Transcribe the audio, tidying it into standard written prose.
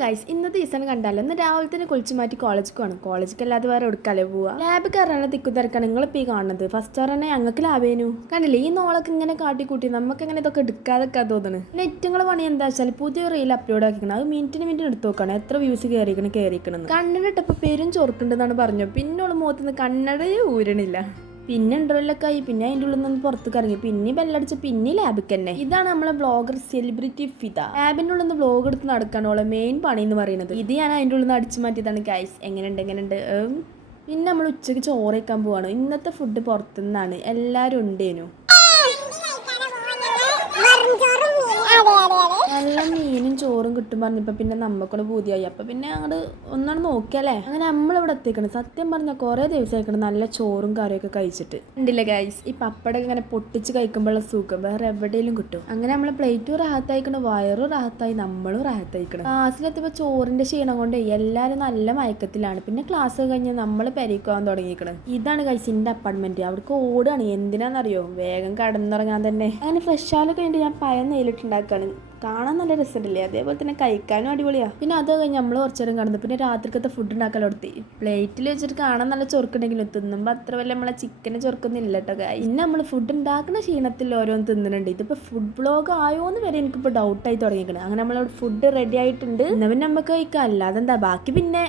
guys ഇന്നത്തെ ദിവസം കണ്ടാലോ ഇന്ന് രാവിലെ തന്നെ കുളിച്ച് മാറ്റി കോളേജിൽ പോകണം കോളേജിൽ അല്ലാതെ വേറെ എടുക്കാലേ പോവാ ലാബ് കയറാനുള്ള തിക്കുതിരക്കാണ് നിങ്ങളിപ്പോൾ ഈ കാണുന്നത് ഫസ്റ്റ് അവർ തന്നെ ഞങ്ങൾക്ക് ലാഭേനു കണ്ടില്ലേ ഈ നോളൊക്കെ ഇങ്ങനെ കാട്ടിക്കൂട്ടി നമുക്ക് എങ്ങനെ ഇതൊക്കെ എടുക്കാതൊക്കെ തോന്നുന്നു നെറ്റുങ്ങൾ പണി എന്താ വെച്ചാൽ പുതിയ റീൽ അപ്ലോഡ് ആക്കിക്കണം അത് മിനിറ്റിന് എടുത്ത് നോക്കണം എത്ര വ്യൂസ് കയറിക്കണം കണ്ണട ഇട്ടപ്പോൾ പേരും ചൊറുക്കുണ്ടെന്നാണ് പറഞ്ഞു പിന്നെ ഉള്ള മുഖത്തുനിന്ന് കണ്ണടയെ ഊരണില്ല പിന്നെ ഇന്റർവെല്ലൊക്കെ പിന്നെ അതിൻ്റെ ഉള്ളിൽ നിന്ന് പുറത്തേക്ക് ഇറങ്ങി പിന്നെ ബെല്ലടിച്ച് പിന്നെ ലാബിക്ക് തന്നെ ഇതാണ് നമ്മളെ ബ്ലോഗർ സെലിബ്രിറ്റി ഫിദ ലാബിൻ്റെ ഉള്ളിൽ നിന്ന് ബ്ലോഗ് എടുത്ത് നടക്കാനുള്ള മെയിൻ പണി എന്ന് പറയുന്നത് ഇത് ഞാൻ അതിൻ്റെ ഉള്ളിൽ നിന്ന് അടിച്ചു മാറ്റിയതാണ് ഗൈസ് എങ്ങനെയുണ്ട് പിന്നെ നമ്മൾ ഉച്ചയ്ക്ക് ചോറ് വയ്ക്കാൻ പോവാണ് ഇന്നത്തെ ഫുഡ് പുറത്തുനിന്നാണ് എല്ലാവരും ഉണ്ടേനു നല്ല മീനും ചോറും കിട്ടും പറഞ്ഞപ്പോൾ പിന്നെ നമുക്കൊന്ന് പൂതിയായി അപ്പം പിന്നെ അങ്ങോട്ട് ഒന്നാണ് നോക്കിയല്ലേ അങ്ങനെ നമ്മളിവിടെ എത്തിക്കണം സത്യം പറഞ്ഞാൽ കുറേ ദിവസമായിക്കണം നല്ല ചോറും കറിയൊക്കെ കഴിച്ചിട്ട് ഉണ്ടില്ലേ ഗൈസ് ഈ പപ്പടം ഇങ്ങനെ പൊട്ടിച്ച് കഴിക്കുമ്പോഴുള്ള സുഖം വേറെ എവിടെയെങ്കിലും കിട്ടും അങ്ങനെ നമ്മളെ പ്ലേറ്റും റാഹത്തായിക്കണം വയറും റാഹത്തായി നമ്മളും റാഹത്തായിക്കണം ക്ലാസ്സിലെത്തിയപ്പോൾ ചോറിന്റെ ക്ഷീണം കൊണ്ട് എല്ലാവരും നല്ല മയക്കത്തിലാണ് പിന്നെ ക്ലാസ് കഴിഞ്ഞ് നമ്മൾ പെരയിക്കാൻ തുടങ്ങിയിരിക്കണം ഇതാണ് ഗൈസിന്റെ അപ്പാർട്ട്മെന്റ് അവിടേക്ക് ഓടുകയാണ് എന്തിനാണെന്നറിയോ വേഗം കടന്നുറങ്ങാൻ തന്നെ അങ്ങനെ ഫ്രഷ് ആലൊക്കെ കഴിഞ്ഞിട്ട് ഞാൻ പയം നേരിട്ടുണ്ടാക്കുകയാണ് കാണാൻ നല്ല രസമില്ലേ അതേപോലെ തന്നെ കഴിക്കാനും അടിപൊളിയാണ് പിന്നെ അത് കഴിഞ്ഞ് നമ്മൾ കുറച്ചു നേരം കാണുന്നത് പിന്നെ രാത്രിക്കത്തെ ഫുഡ് ഉണ്ടാക്കാൻ കൊടുത്തി പ്ലേറ്റിൽ വെച്ചിട്ട് കാണാൻ നല്ല ചൊറുക്കുണ്ടെങ്കിലും തിന്നുമ്പോൾ അത്ര വലിയ നമ്മളെ ചിക്കനെ ചൊറുക്കൊന്നും ഇല്ല കേട്ടോ ഇന്ന് നമ്മൾ ഫുഡ് ഉണ്ടാക്കുന്ന ക്ഷീണത്തിൽ ഓരോന്ന് തിന്നുന്നുണ്ട് ഇതിപ്പോൾ ഫുഡ് ബ്ലോഗ് ആയോ എന്ന് വരെ എനിക്കിപ്പോൾ ഡൗട്ടായി തുടങ്ങിയിരിക്കണം അങ്ങനെ നമ്മളവിടെ ഫുഡ് റെഡി ആയിട്ടുണ്ട് എന്നാൽ പിന്നെ നമുക്ക് കഴിക്കാം അല്ലാതെ എന്താ ബാക്കി പിന്നെ